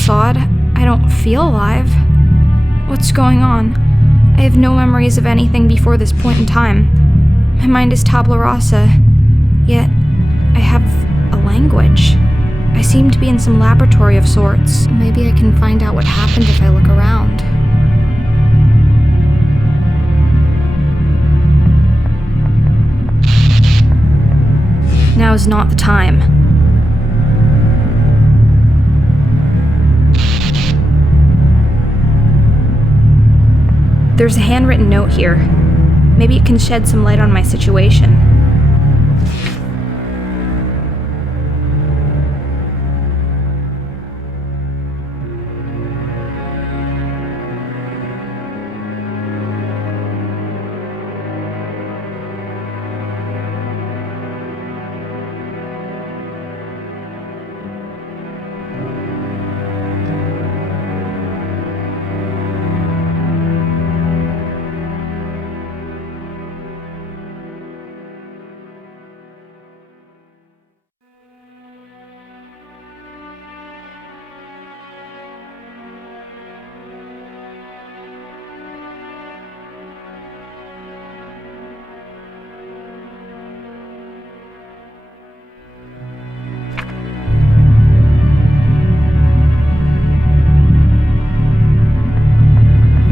That's odd. I don't feel alive. What's going on? I have no memories of anything before this point in time. My mind is tabula rasa, yet I have a language. I seem to be in some laboratory of sorts. Maybe I can find out what happened if I look around. Now is not the time. There's a handwritten note here. Maybe it can shed some light on my situation.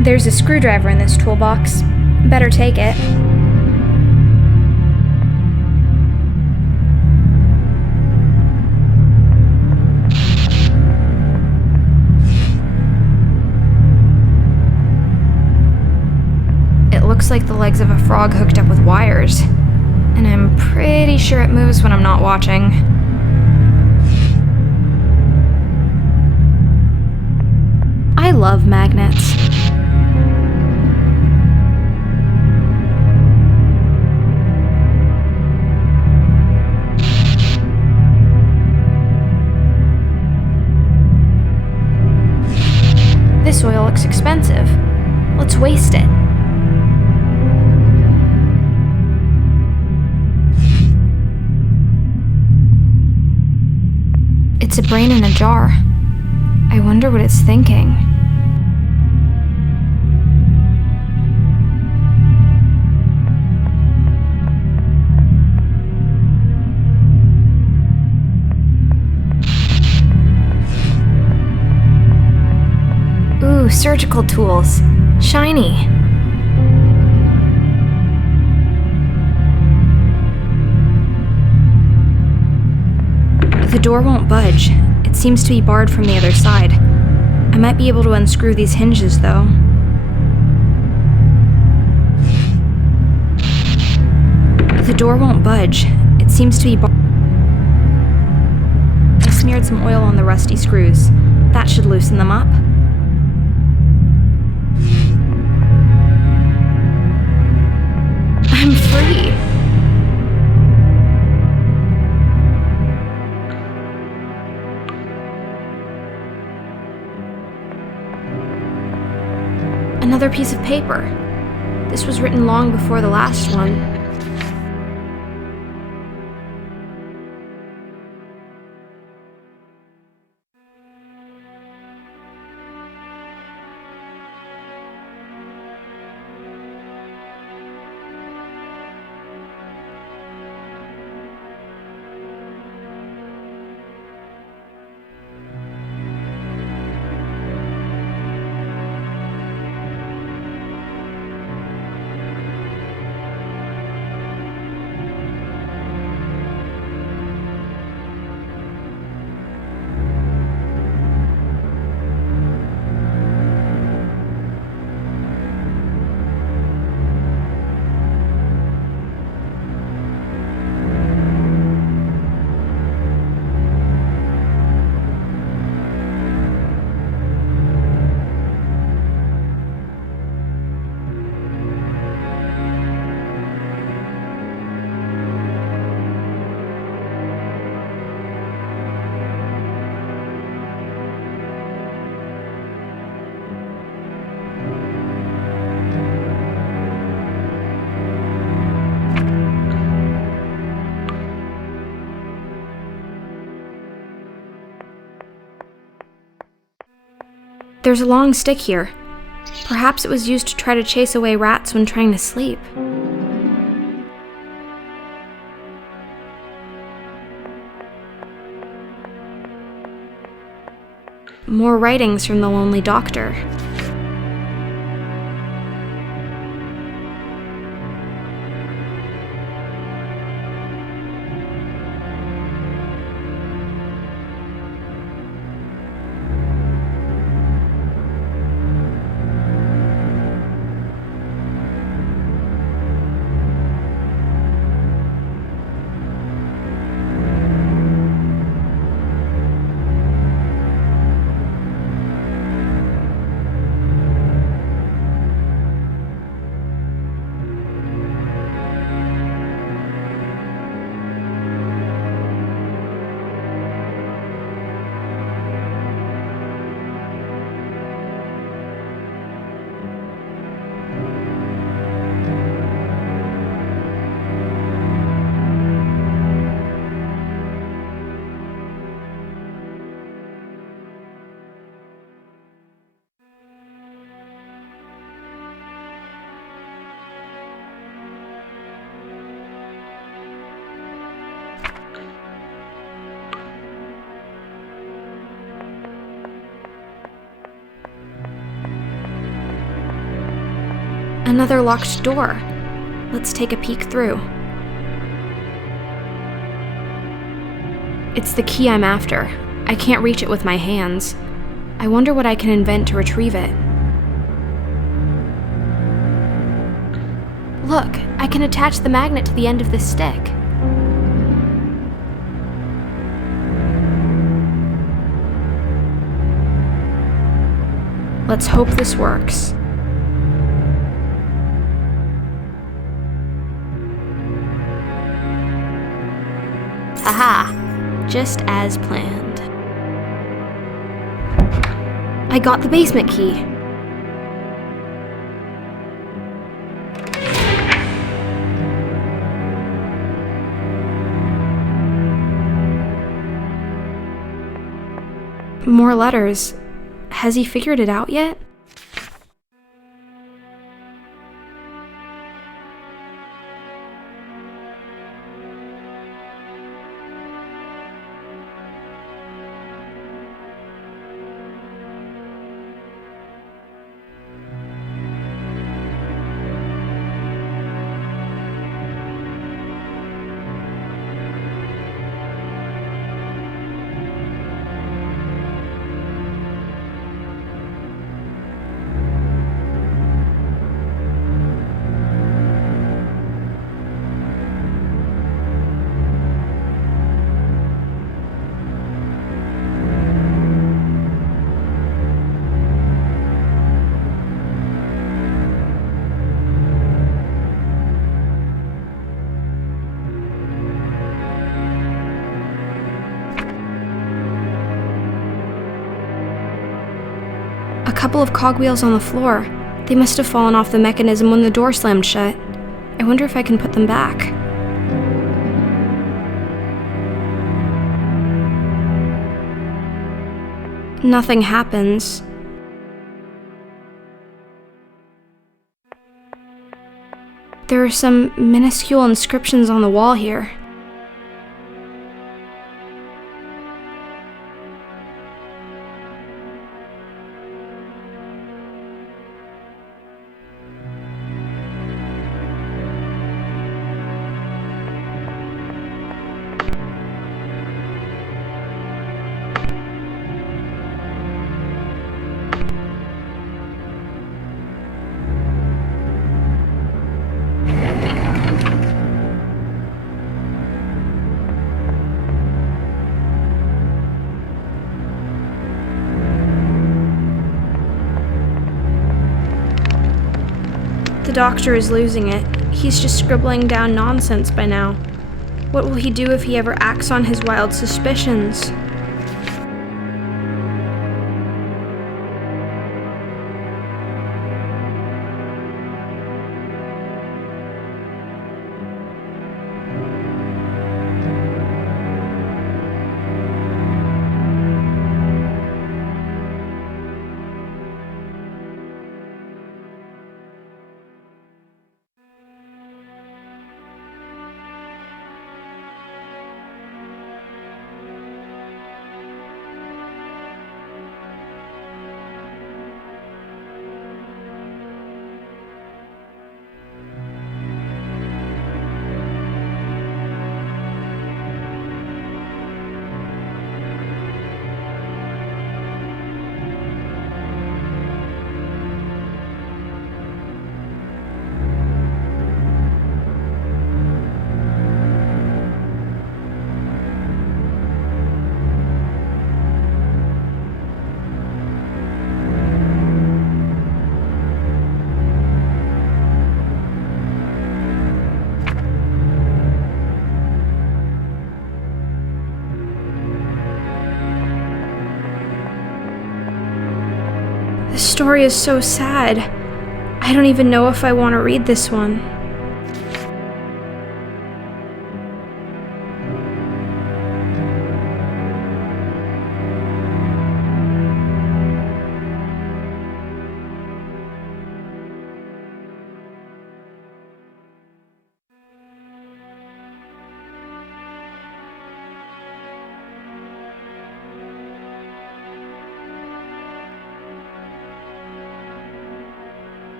There's a screwdriver in this toolbox. Better take it. It looks like the legs of a frog hooked up with wires. And I'm pretty sure it moves when I'm not watching. I love magnets. This oil looks expensive. Let's waste it. It's a brain in a jar. I wonder what it's thinking. Ooh, surgical tools. Shiny. The door won't budge. It seems to be barred from the other side. I might be able to unscrew these hinges, though. The door won't budge. It seems to be barred. I smeared some oil on the rusty screws. That should loosen them up. I'm free. Another piece of paper. This was written long before the last one. There's a long stick here. Perhaps it was used to try to chase away rats when trying to sleep. More writings from the lonely doctor. Another locked door. Let's take a peek through. It's the key I'm after. I can't reach it with my hands. I wonder what I can invent to retrieve it. Look, I can attach the magnet to the end of this stick. Let's hope this works. Haha, just as planned. I got the basement key. More letters. Has he figured it out yet? A couple of cogwheels on the floor. They must have fallen off the mechanism when the door slammed shut. I wonder if I can put them back. Nothing happens. There are some minuscule inscriptions on the wall here. The doctor is losing it. He's just scribbling down nonsense by now. What will he do if he ever acts on his wild suspicions? story is so sad. I don't even know if I want to read this one.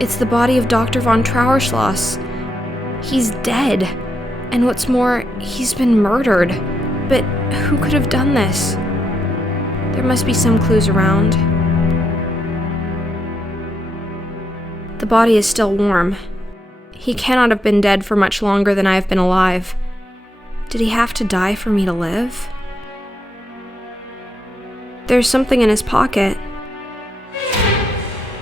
It's the body of Dr. von Trauerschloss. He's dead. And what's more, he's been murdered. But who could have done this? There must be some clues around. The body is still warm. He cannot have been dead for much longer than I have been alive. Did he have to die for me to live? There's something in his pocket.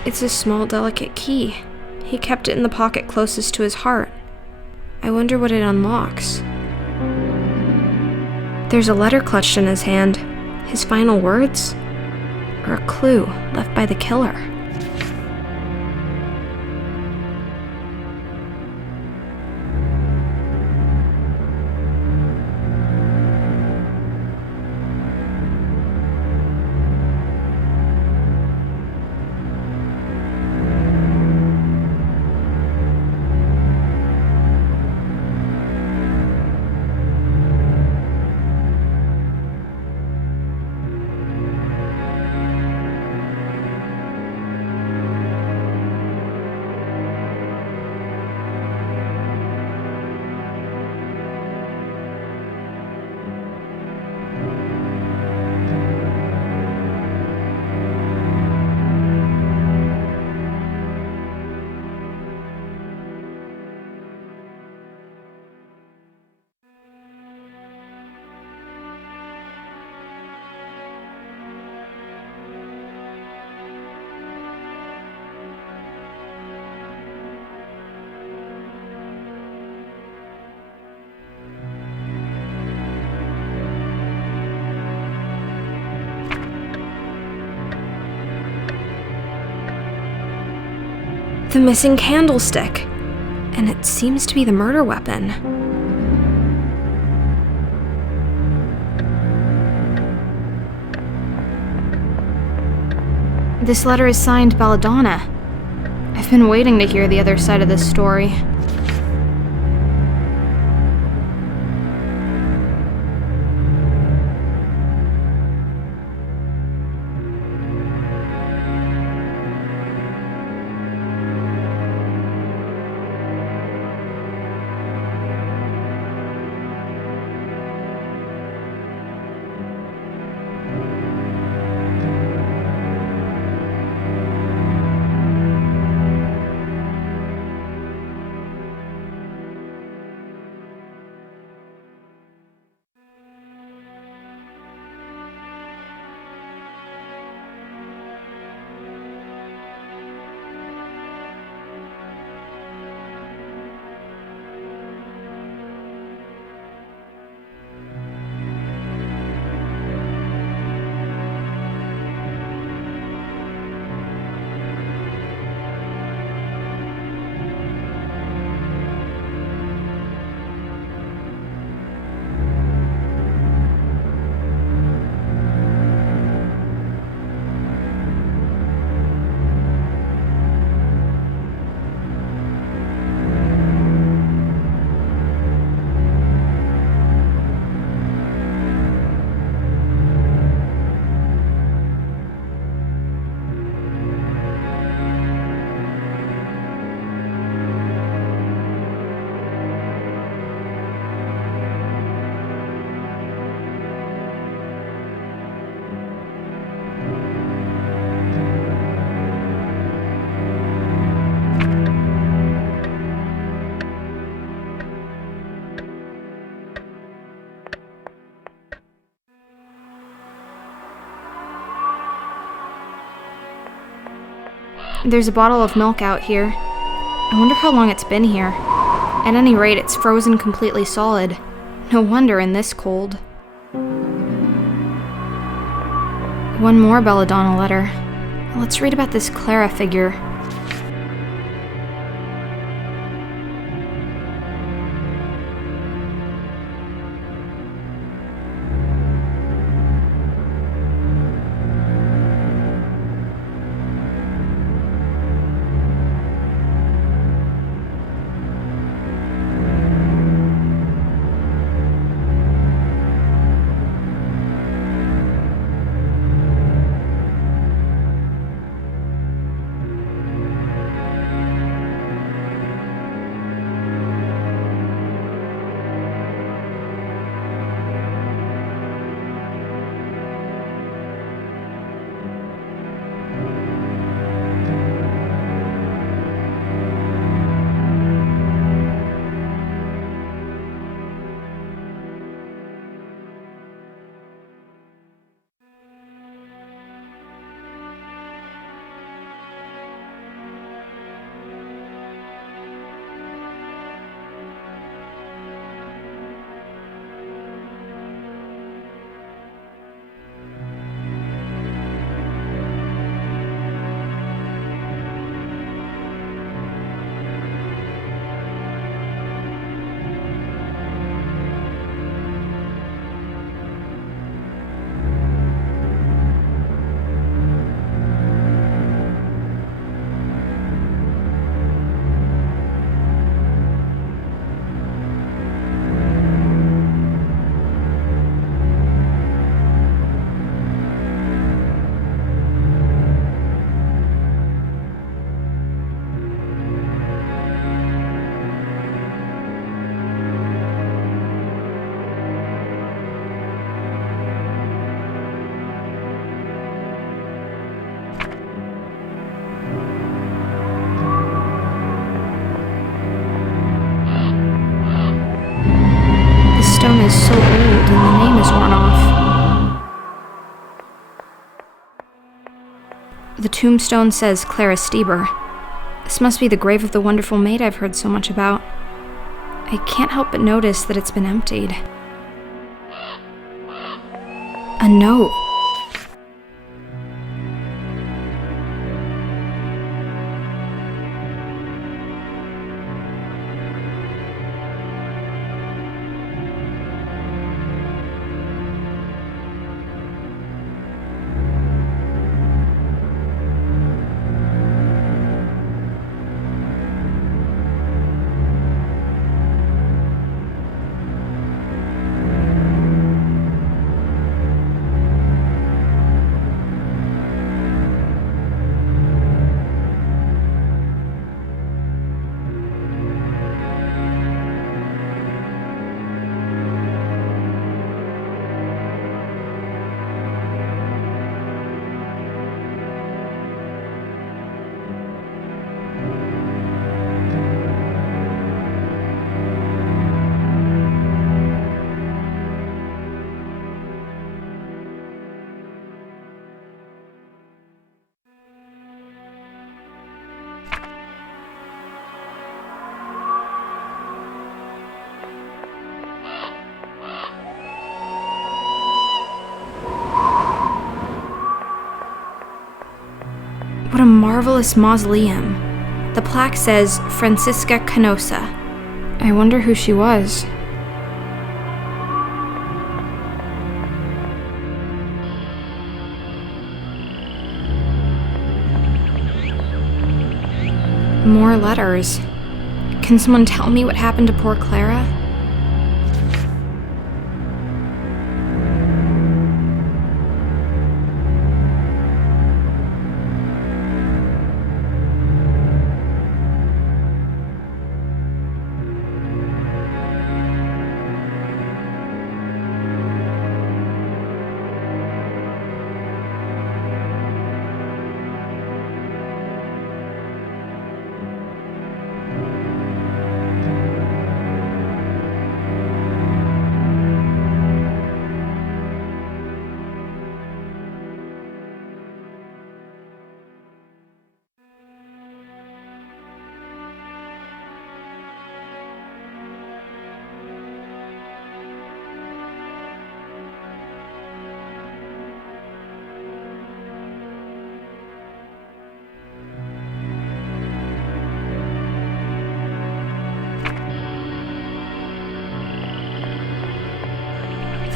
It's a small, delicate key. He kept it in the pocket closest to his heart. I wonder what it unlocks. There's a letter clutched in his hand. His final words? Or a clue left by the killer? The missing candlestick. And it seems to be the murder weapon. This letter is signed Belladonna. I've been waiting to hear the other side of this story. There's a bottle of milk out here. I wonder how long it's been here. At any rate, it's frozen completely solid. No wonder in this cold. One more Belladonna letter. Let's read about this Clara figure. Is so old and the name is worn off. The tombstone says Clara Stieber. This must be the grave of the wonderful maid I've heard so much about. I can't help but notice that it's been emptied. A note. What a marvelous mausoleum. The plaque says Francisca Canosa. I wonder who she was. More letters. Can someone tell me what happened to poor Clara?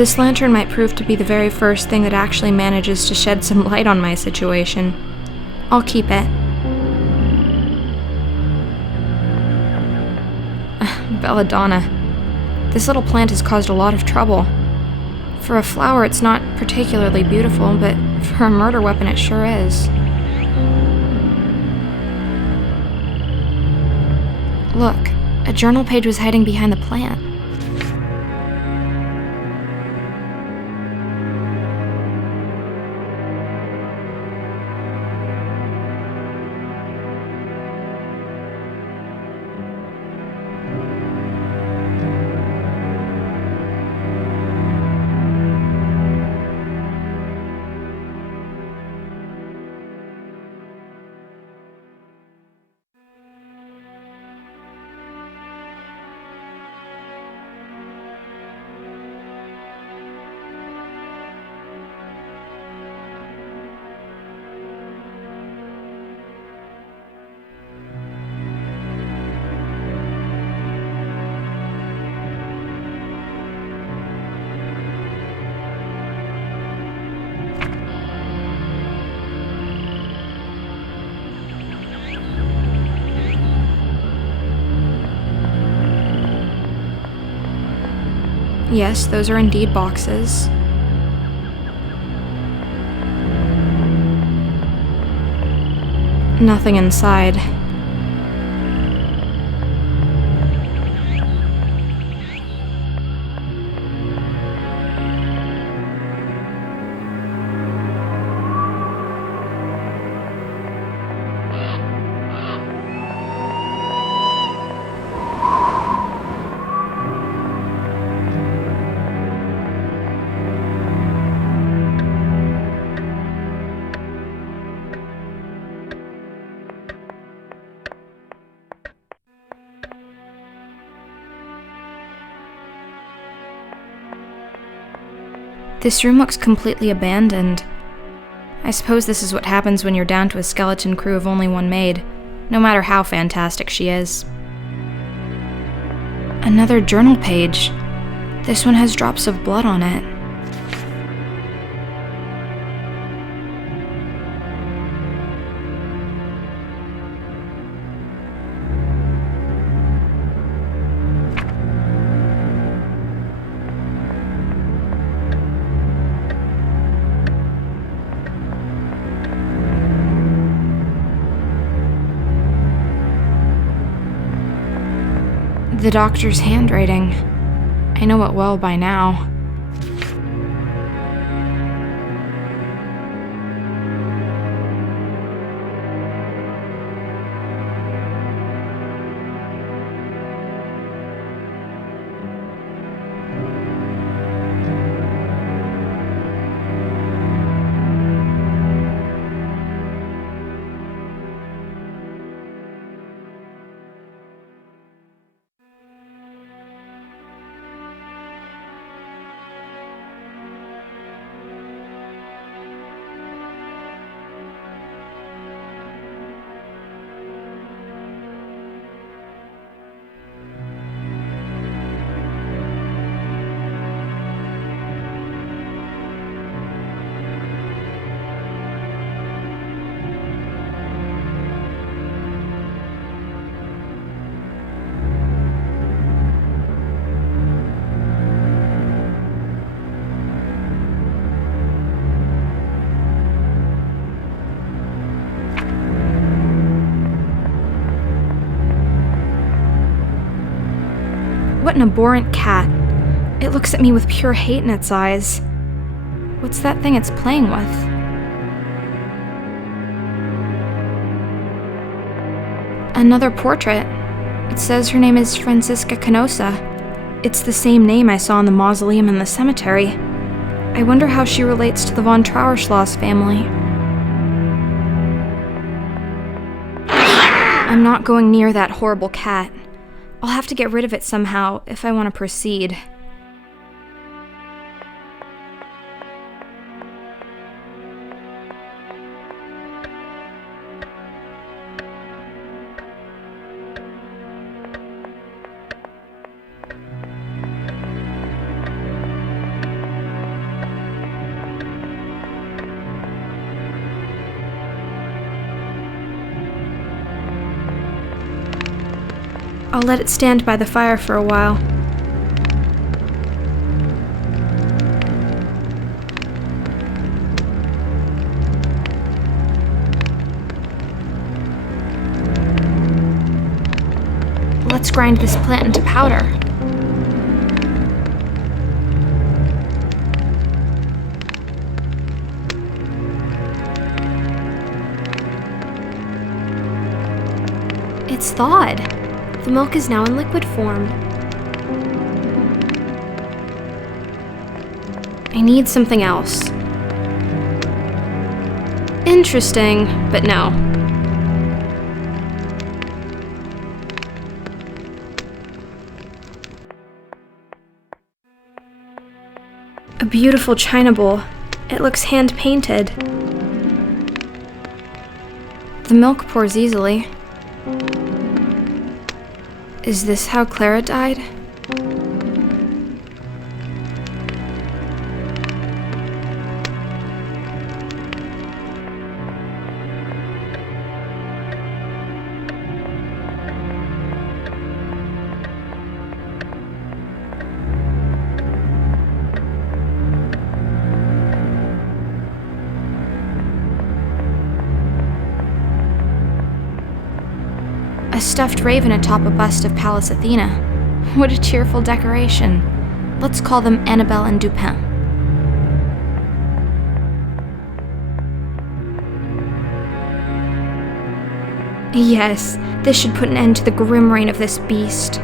This lantern might prove to be the very first thing that actually manages to shed some light on my situation. I'll keep it. Belladonna. This little plant has caused a lot of trouble. For a flower, it's not particularly beautiful, but for a murder weapon, it sure is. Look, a journal page was hiding behind the plant. Yes, those are indeed boxes. Nothing inside. This room looks completely abandoned. I suppose this is what happens when you're down to a skeleton crew of only one maid, no matter how fantastic she is. Another journal page. This one has drops of blood on it. The doctor's handwriting. I know it well by now. What an abhorrent cat. It looks at me with pure hate in its eyes. What's that thing it's playing with? Another portrait. It says her name is Francisca Canosa. It's the same name I saw in the mausoleum in the cemetery. I wonder how she relates to the von Trauerschloss family. I'm not going near that horrible cat. I'll have to get rid of it somehow if I want to proceed. I'll let it stand by the fire for a while. Let's grind this plant into powder. It's thawed. The milk is now in liquid form. I need something else. Interesting, but no. A beautiful china bowl. It looks hand-painted. The milk pours easily. Is this how Clara died? A stuffed raven atop a bust of Pallas Athena. What a cheerful decoration. Let's call them Annabelle and Dupin. Yes, this should put an end to the grim reign of this beast.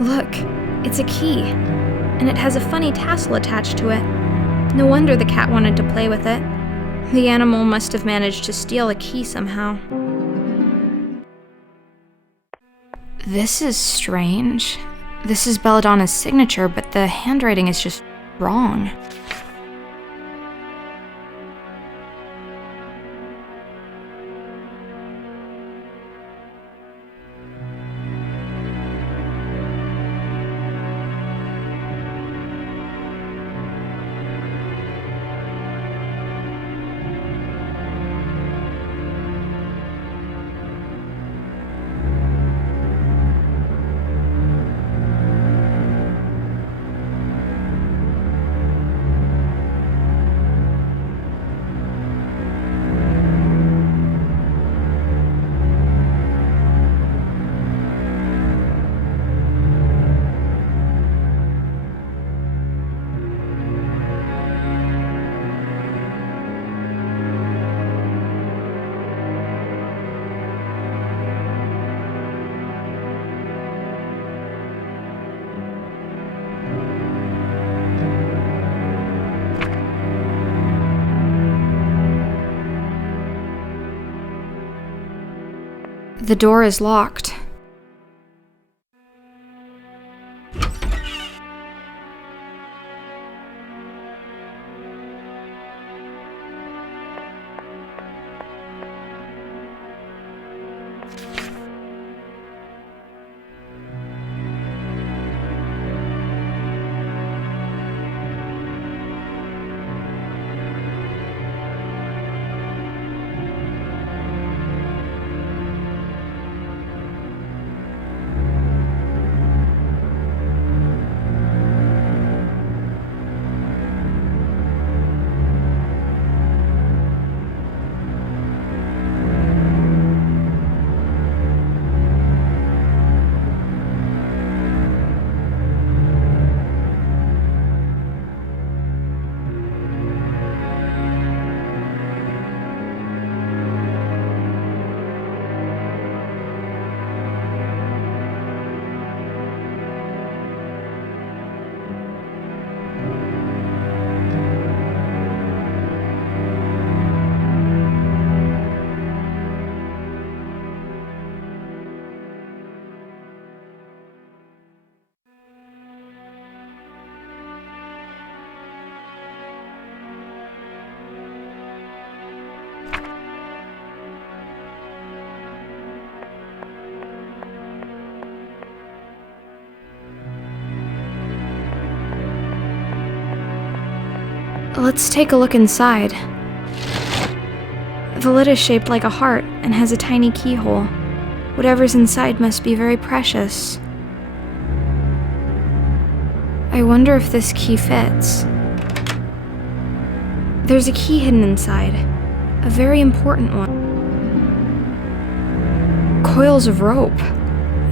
Look, it's a key, and it has a funny tassel attached to it. No wonder the cat wanted to play with it. The animal must have managed to steal a key somehow. This is strange. This is Belladonna's signature, but the handwriting is just wrong. The door is locked. Let's take a look inside. The lid is shaped like a heart and has a tiny keyhole. Whatever's inside must be very precious. I wonder if this key fits. There's a key hidden inside, a very important one. Coils of rope.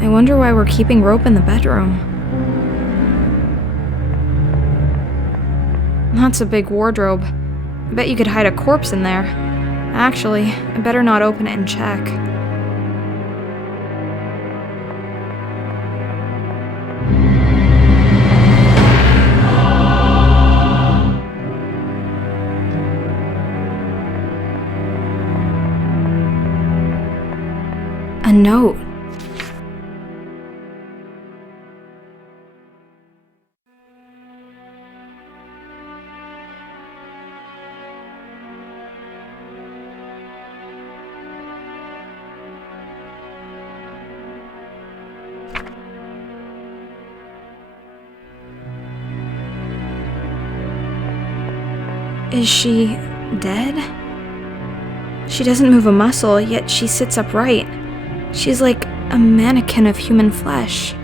I wonder why we're keeping rope in the bedroom. That's a big wardrobe. I bet you could hide a corpse in there. Actually, I better not open it and check. A note. Is she dead? She doesn't move a muscle, yet she sits upright. She's like a mannequin of human flesh.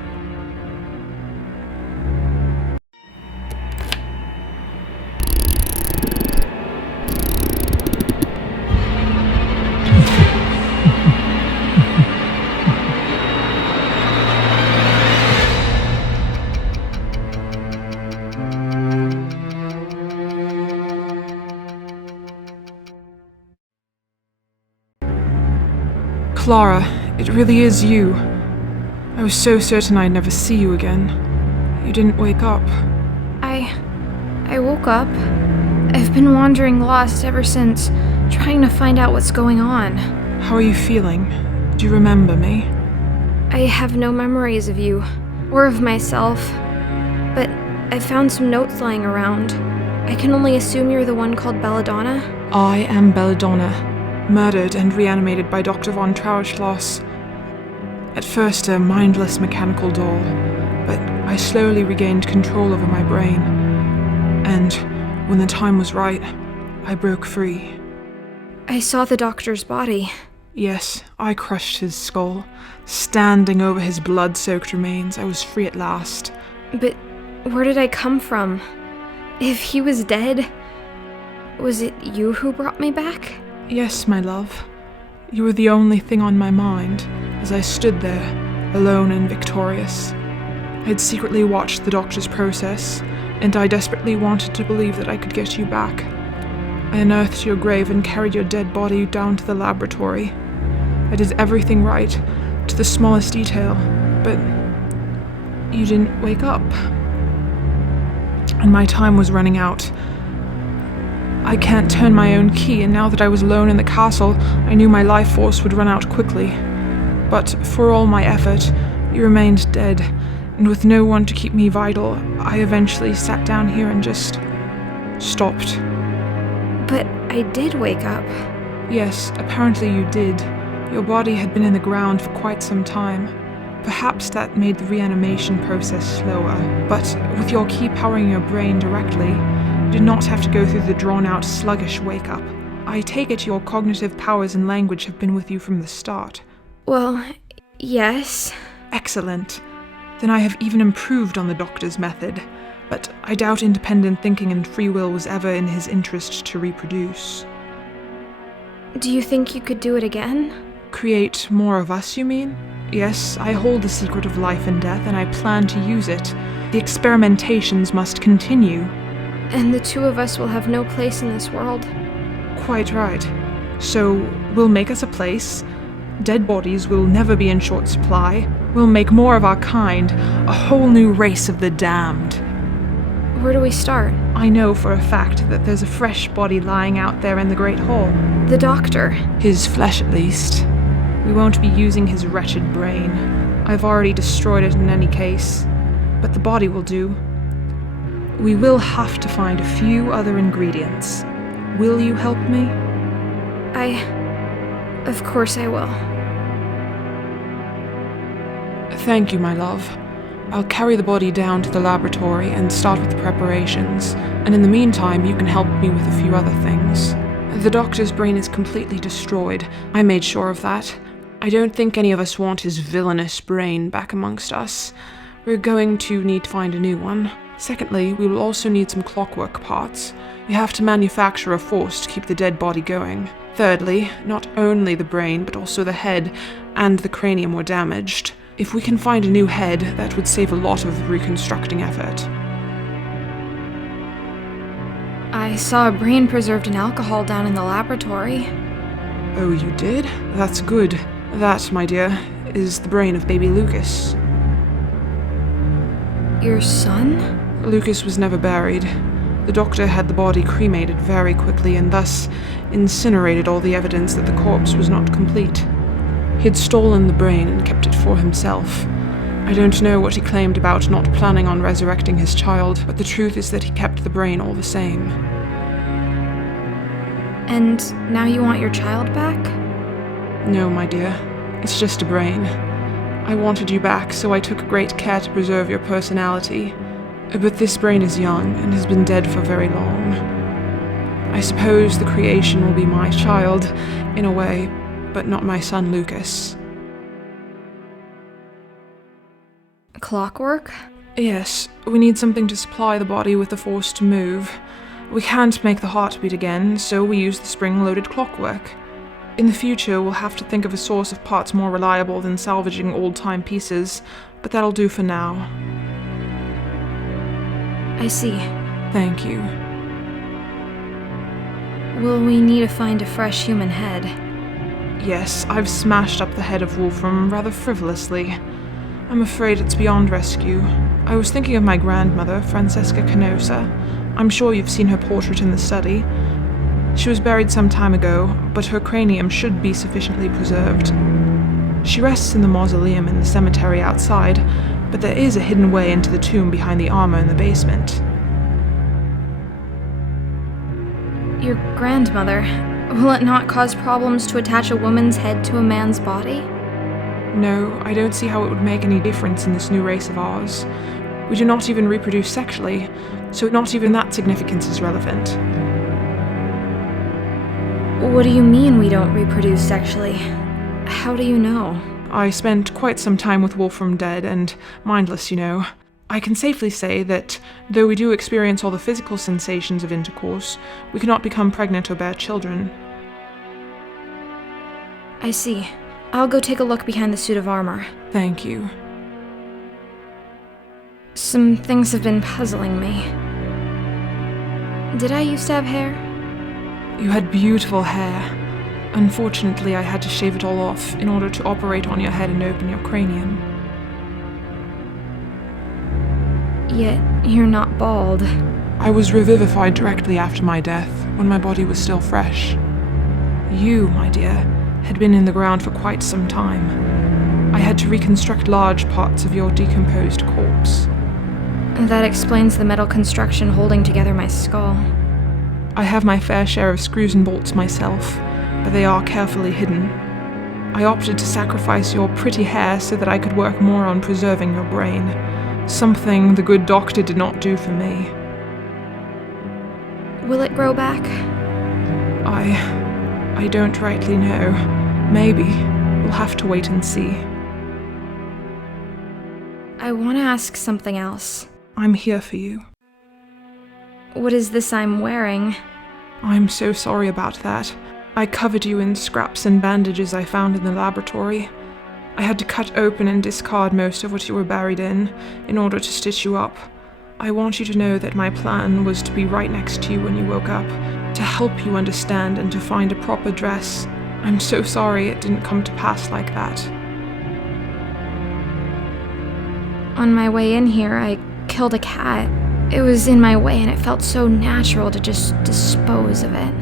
Clara, it really is you. I was so certain I'd never see you again. You didn't wake up. I woke up. I've been wandering lost ever since, trying to find out what's going on. How are you feeling? Do you remember me? I have no memories of you, or of myself, but I found some notes lying around. I can only assume you're the one called Belladonna? I am Belladonna, murdered and reanimated by Dr. von Trauerschloss. At first a mindless mechanical doll, but I slowly regained control over my brain. And when the time was right, I broke free. I saw the doctor's body. Yes, I crushed his skull. Standing over his blood-soaked remains, I was free at last. But where did I come from? If he was dead, was it you who brought me back? Yes, my love. You were the only thing on my mind as I stood there, alone and victorious. I had secretly watched the doctor's process, and I desperately wanted to believe that I could get you back. I unearthed your grave and carried your dead body down to the laboratory. I did everything right, to the smallest detail, but you didn't wake up. And my time was running out. I can't turn my own key, and now that I was alone in the castle, I knew my life force would run out quickly. But for all my effort, you remained dead, and with no one to keep me vital, I eventually sat down here and just stopped. But I did wake up. Yes, apparently you did. Your body had been in the ground for quite some time. Perhaps that made the reanimation process slower, but with your key powering your brain directly, you did not have to go through the drawn-out, sluggish wake-up. I take it your cognitive powers and language have been with you from the start. Well, yes. Excellent. Then I have even improved on the doctor's method, but I doubt independent thinking and free will was ever in his interest to reproduce. Do you think you could do it again? Create more of us, you mean? Yes, I hold the secret of life and death, and I plan to use it. The experimentations must continue. And the two of us will have no place in this world. Quite right. So, we'll make us a place. Dead bodies will never be in short supply. We'll make more of our kind, a whole new race of the damned. Where do we start? I know for a fact that there's a fresh body lying out there in the Great Hall. The doctor. His flesh, at least. We won't be using his wretched brain. I've already destroyed it in any case. But the body will do. We will have to find a few other ingredients. Will you help me? Of course I will. Thank you, my love. I'll carry the body down to the laboratory and start with the preparations, and in the meantime you can help me with a few other things. The doctor's brain is completely destroyed. I made sure of that. I don't think any of us want his villainous brain back amongst us. We're going to need to find a new one. Secondly, we will also need some clockwork parts. We have to manufacture a force to keep the dead body going. Thirdly, not only the brain, but also the head and the cranium were damaged. If we can find a new head, that would save a lot of reconstructing effort. I saw a brain preserved in alcohol down in the laboratory. Oh, you did? That's good. That, my dear, is the brain of baby Lucas. Your son? Lucas was never buried. The doctor had the body cremated very quickly and thus incinerated all the evidence that the corpse was not complete. He had stolen the brain and kept it for himself. I don't know what he claimed about not planning on resurrecting his child, but the truth is that he kept the brain all the same. And now you want your child back? No, my dear. It's just a brain. I wanted you back, so I took great care to preserve your personality. But this brain is young and has been dead for very long. I suppose the creation will be my child, in a way, but not my son Lucas. Clockwork? Yes, we need something to supply the body with the force to move. We can't make the heart beat again, so we use the spring-loaded clockwork. In the future, we'll have to think of a source of parts more reliable than salvaging old-time pieces, but that'll do for now. I see. Thank you. Will we need to find a fresh human head? Yes, I've smashed up the head of Wolfram rather frivolously. I'm afraid it's beyond rescue. I was thinking of my grandmother, Francesca Canosa. I'm sure you've seen her portrait in the study. She was buried some time ago, but her cranium should be sufficiently preserved. She rests in the mausoleum in the cemetery outside, but there is a hidden way into the tomb behind the armor in the basement. Your grandmother, will it not cause problems to attach a woman's head to a man's body? No, I don't see how it would make any difference in this new race of ours. We do not even reproduce sexually, so not even that significance is relevant. What do you mean we don't reproduce sexually? How do you know? I spent quite some time with Wolfram dead and mindless, you know. I can safely say that, though we do experience all the physical sensations of intercourse, we cannot become pregnant or bear children. I see. I'll go take a look behind the suit of armor. Thank you. Some things have been puzzling me. Did I used to have hair? You had beautiful hair. Unfortunately, I had to shave it all off in order to operate on your head and open your cranium. Yet, you're not bald. I was revivified directly after my death, when my body was still fresh. You, my dear, had been in the ground for quite some time. I had to reconstruct large parts of your decomposed corpse. That explains the metal construction holding together my skull. I have my fair share of screws and bolts myself, but they are carefully hidden. I opted to sacrifice your pretty hair so that I could work more on preserving your brain, something the good doctor did not do for me. Will it grow back? I don't rightly know. Maybe. We'll have to wait and see. I want to ask something else. I'm here for you. What is this I'm wearing? I'm so sorry about that. I covered you in scraps and bandages I found in the laboratory. I had to cut open and discard most of what you were buried in order to stitch you up. I want you to know that my plan was to be right next to you when you woke up, to help you understand and to find a proper dress. I'm so sorry it didn't come to pass like that. On my way in here, I killed a cat. It was in my way and it felt so natural to just dispose of it.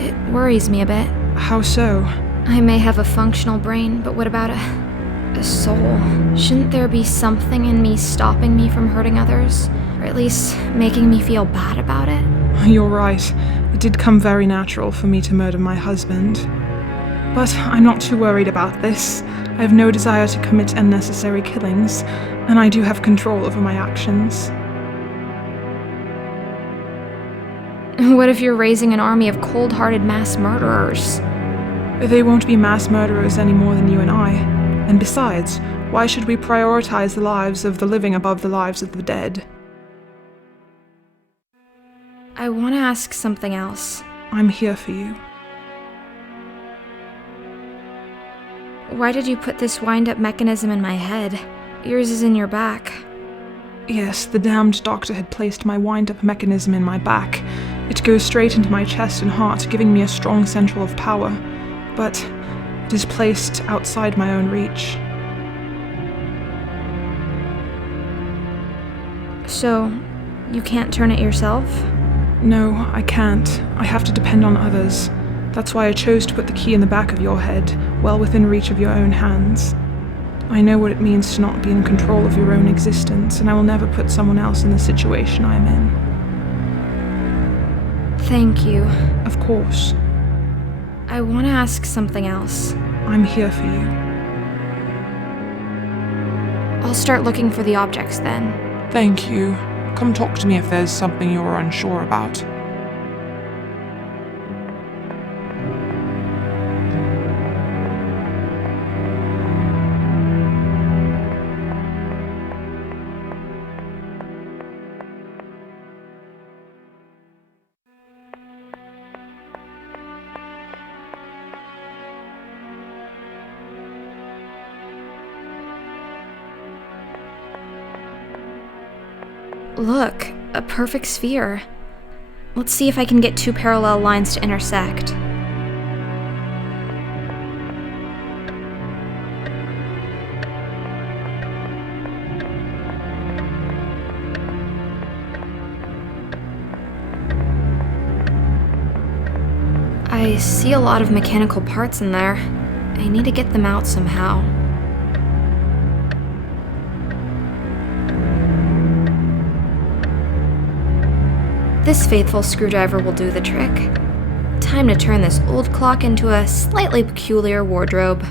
It worries me a bit. How so? I may have a functional brain, but what about a soul? Shouldn't there be something in me stopping me from hurting others? Or at least making me feel bad about it? You're right. It did come very natural for me to murder my husband. But I'm not too worried about this. I have no desire to commit unnecessary killings, and I do have control over my actions. What if you're raising an army of cold-hearted mass murderers? They won't be mass murderers any more than you and I. And besides, why should we prioritize the lives of the living above the lives of the dead? I want to ask something else. I'm here for you. Why did you put this wind-up mechanism in my head? Yours is in your back. Yes, the damned doctor had placed my wind-up mechanism in my back. It goes straight into my chest and heart, giving me a strong central of power. But it is placed outside my own reach. So, you can't turn it yourself? No, I can't. I have to depend on others. That's why I chose to put the key in the back of your head, well within reach of your own hands. I know what it means to not be in control of your own existence, and I will never put someone else in the situation I am in. Thank you. Of course. I want to ask something else. I'm here for you. I'll start looking for the objects then. Thank you. Come talk to me if there's something you're unsure about. Look, a perfect sphere. Let's see if I can get two parallel lines to intersect. I see a lot of mechanical parts in there. I need to get them out somehow. This faithful screwdriver will do the trick. Time to turn this old clock into a slightly peculiar wardrobe.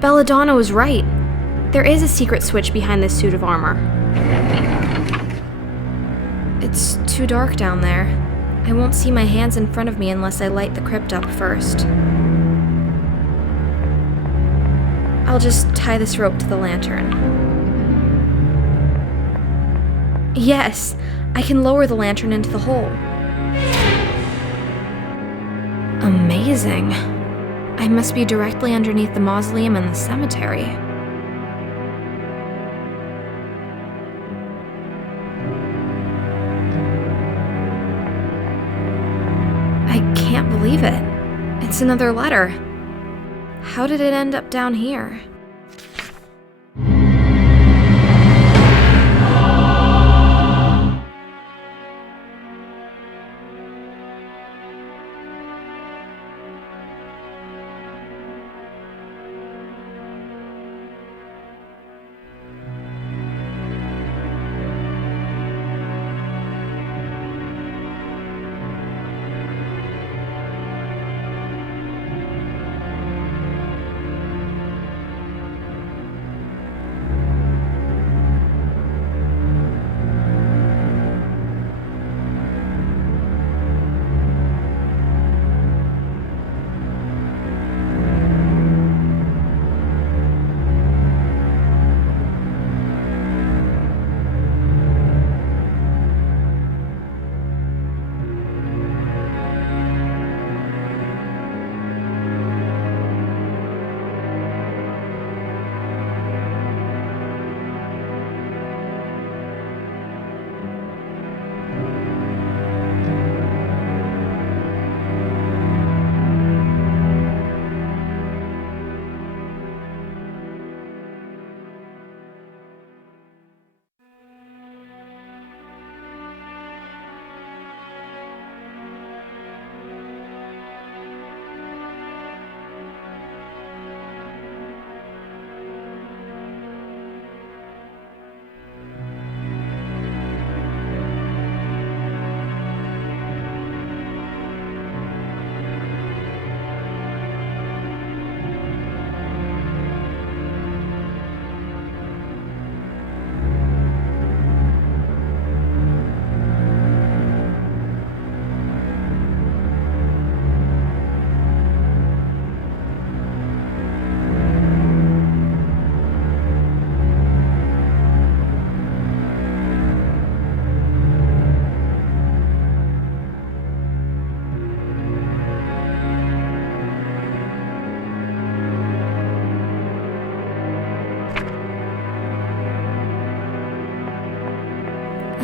Belladonna was right. There is a secret switch behind this suit of armor. It's too dark down there. I won't see my hands in front of me unless I light the crypt up first. I'll just tie this rope to the lantern. Yes, I can lower the lantern into the hole. Amazing. I must be directly underneath the mausoleum in the cemetery. I can't believe it. It's another letter. How did it end up down here?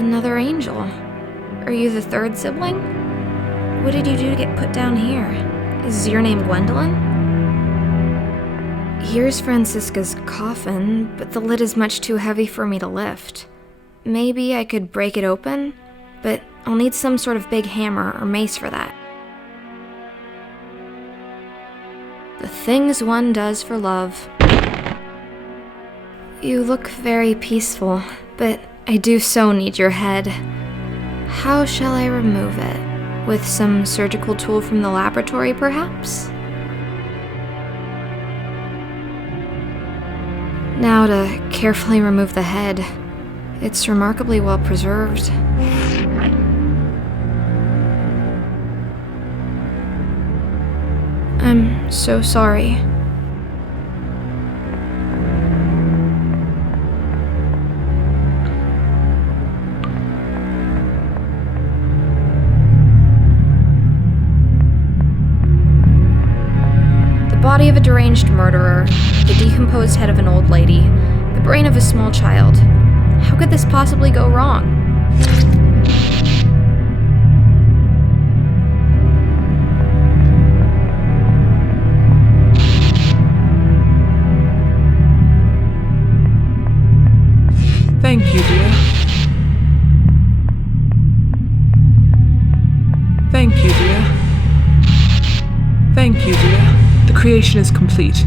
Another angel. Are you the third sibling? What did you do to get put down here? Is your name Gwendolyn? Here's Francisca's coffin, but the lid is much too heavy for me to lift. Maybe I could break it open, but I'll need some sort of big hammer or mace for that. The things one does for love. You look very peaceful, but I do so need your head. How shall I remove it? With some surgical tool from the laboratory, perhaps? Now to carefully remove the head. It's remarkably well preserved. I'm so sorry. The body of a deranged murderer, the decomposed head of an old lady, the brain of a small child. How could this possibly go wrong? Thank you, dear. Thank you, dear. Thank you, dear. The creation is complete.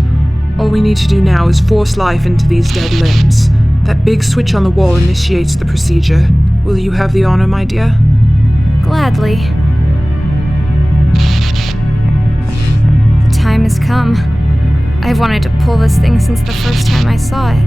All we need to do now is force life into these dead limbs. That big switch on the wall initiates the procedure. Will you have the honor, my dear? Gladly. The time has come. I've wanted to pull this thing since the first time I saw it.